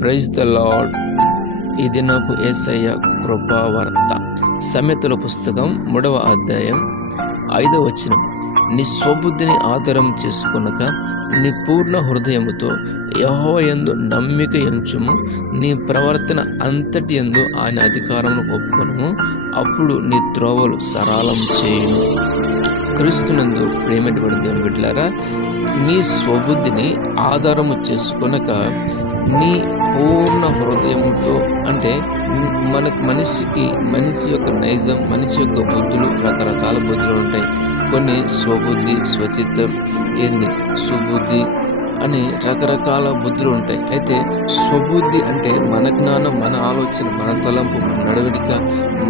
Praise the lord ఈ దినపు ఏసయ్య కృపావార్త. సమెతల పుస్తకం మూడవ అధ్యాయం ఐదవ వచనం. నీ స్వబుద్ధిని ఆధారం చేసుకునక నీ పూర్ణ హృదయముతో యహోయందు నమ్మిక ఎంచుము. నీ ప్రవర్తన అంతటి ఎందు ఆయన అధికారమును ఒప్పుకొనము. అప్పుడు నీ త్రోవలు సరళం చేయును. క్రీస్తునందు ప్రేమటువంటి దేవుని బిడ్డలారా నీ స్వబుద్ధిని ఆధారము చేసుకొనక నీ పూర్ణ హృదయంతో అంటే మనకు మనిషికి మనిషి యొక్క నైజం మనిషి యొక్క బుద్ధులు రకరకాల బుద్ధులు ఉంటాయి. కొన్ని స్వబుద్ధి స్వచిత్తం ఏంది? సుబుద్ధి అని రకరకాల బుద్ధులు ఉంటాయి. అయితే స్వబుద్ధి అంటే మన జ్ఞానం మన ఆలోచన మన తలంపు మన నడవడిక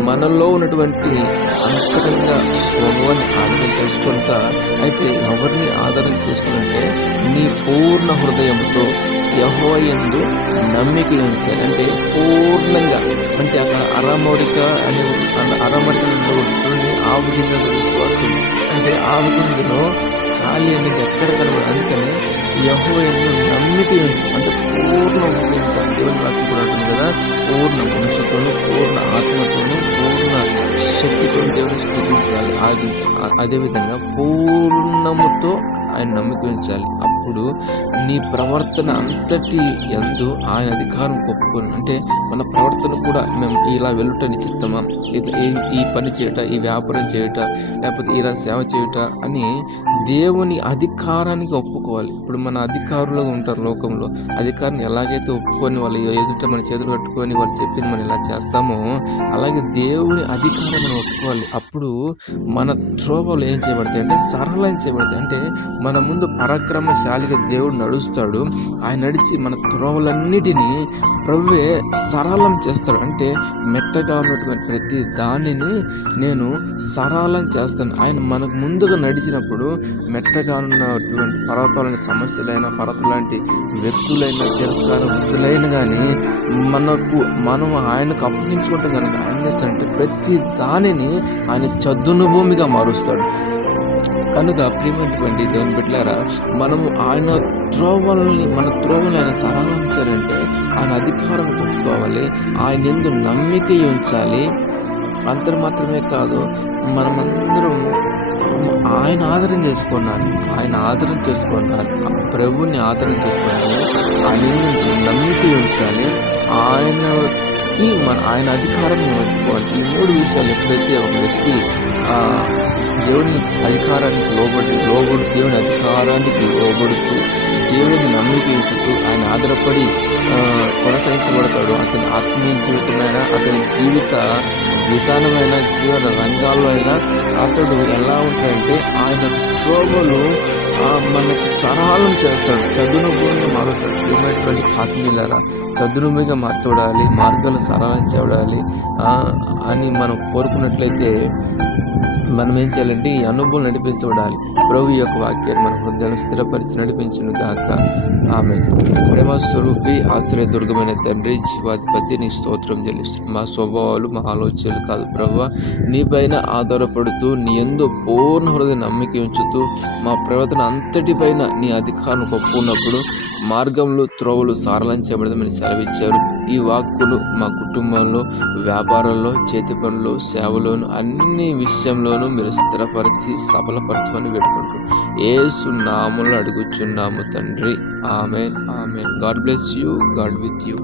మనలో ఉన్నటువంటి అంతరంగా స్వభావాన్ని ఆధారం చేసుకుంటా అయితే ఎవరిని ఆధారం చేసుకుంటే నీ పూర్ణ హృదయంతో యహోయందు నమ్మిక ఉంచాలి. అంటే పూర్ణంగా. అంటే అక్కడ అరమోడిక అని అరమరిక చూడండి. ఆవు గింజల విశ్వాసం. అంటే ఆవు గింజలో ఖాళీ అనేది ఎక్కడ కనబడదు. అందుకని యహోయందు నమ్మిక ఉంచు. అంటే పూర్ణ హృదయంతో దేవుని వాక్యం కూడా ఉంటుంది కదా. పూర్ణ మనసుతోను పూర్ణ ఆత్మతోను పూర్ణ శక్తితో దేవుని స్థుతించాలి ఆగించాలి అదేవిధంగా పూర్ణముతో ఆయన నమ్మిక ఉంచాలి. అప్పుడు నీ ప్రవర్తన అంతటి ఎందు ఆయన అధికారం ఒప్పుకొని అంటే మన ప్రవర్తన కూడా మేము ఇలా వెళ్ళుట నిశ్చిత్తమా? ఇట్లా ఈ పని చేయట ఈ వ్యాపారం చేయట లేకపోతే ఇలా సేవ చేయట అని దేవుని అధికారానికి ఒప్పుకోవాలి. ఇప్పుడు మన అధికారులు ఉంటారు లోకంలో. అధికారాన్ని ఎలాగైతే ఒప్పుకొని వాళ్ళు ఎదుట మన చేతులు కట్టుకొని వాళ్ళు చెప్పింది మనం ఇలా చేస్తామో అలాగే దేవుని అధికారం మనం ఒప్పుకోవాలి. అప్పుడు మన త్రోవలు ఏం చేయబడతాయి అంటే సరళం చేయబడతాయి. అంటే మన ముందు పరాక్రమశాలిగా దేవుడు నడుస్తాడు. ఆయన నడిచి మన త్రోవలన్నిటినీ ప్రభువే సరళం చేస్తాడు. అంటే మెట్టగా ఉన్నటువంటి ప్రతి దానిని నేను సరళం చేస్తాను. ఆయన మనకు ముందుగా నడిచినప్పుడు మెట్టగా ఉన్నటువంటి పర్వతాలని సమస్యలైన పర్వతం లాంటి వ్యక్తులైన తిరస్కార వృత్తులైన కానీ మనకు మనం ఆయనకు అప్పగించుకుంటే కనుక ఆయన చేస్తాడంటే ప్రతి దానిని ఆయన చదును భూమిగా మారుస్తాడు. కనుక ప్రియమైనటువంటి దేవుని బిడ్డలారా మనము ఆయన త్రోవల్ని మన త్రోవలు ఆయన సరళించాలంటే ఆయన అధికారం కొట్టుకోవాలి ఆయన ఎందు నమ్మిక ఉంచాలి. అంత మాత్రమే కాదు మనమందరం ఆయన ఆదరణ చేసుకున్నాను ఆయన ఆదరణ చేసుకున్నాను ప్రభుని ఆదరణ చేసుకున్నాను ఆయన నమ్మిక ఉంచాలి ఆయన ఈ మన ఆయన అధికారం ఈ మూడు విషయాలు ఎప్పుడైతే ఒక వ్యక్తి దేవుని అధికారానికి లోబడి లోబడు దేవుని అధికారానికి లోబడుతూ దేవుని నమ్మికించుతూ ఆయన ఆధారపడి కొనసాగించబడతాడు. అతని ఆత్మీయ జీవితమైన అతని జీవిత విధానమైన జీవన రంగాల్లో అయినా అతడు ఎలా ఉంటాడంటే ఆయన శ్రోమలు మనకి సరళం చేస్తాడు చదును భూమిగా మారుస్తాడు ఏమైనటువంటి ఆత్మీయులరా చదునుమిగా మార్చబడాలి మార్గాలు సరళం చేయబడాలి అని మనం కోరుకున్నట్లయితే మనం ఏం చేయాలంటే ఈ అనుభవం నడిపించబడాలి. ప్రభు యొక్క వాక్యాన్ని మన హృదయాన్ని స్థిరపరిచి నడిపించను గాక. ఆమె ప్రేమ స్వరూపి ఆశ్రయ దుర్గమైన తండ్రి జీవాధిపతి నీ స్తోత్రం చెల్లిస్తుంది మా స్వభావాలు మా ఆలోచనలు కాదు ప్రభు. నీ పైన ఆధారపడుతూ నీ ఎందు పూర్ణ హృదయ నమ్మిక ఉంచుతూ మా ప్రవర్తన అంతటిపైన నీ అధికారం ఒప్పుకున్నప్పుడు మార్గంలో త్రోవలు సారళం చేయబడదని సెలవిచ్చారు. ఈ వాక్కులు మా కుటుంబంలో వ్యాపారంలో చేతి పనులు సేవలోను అన్ని విషయంలోనూ మీరు స్థిరపరిచి సఫలపరచమని పెట్టుకుంటూ ఏసు నాములు అడుగుచున్నాము తండ్రి. ఆమె ఆమె God bless you God with you.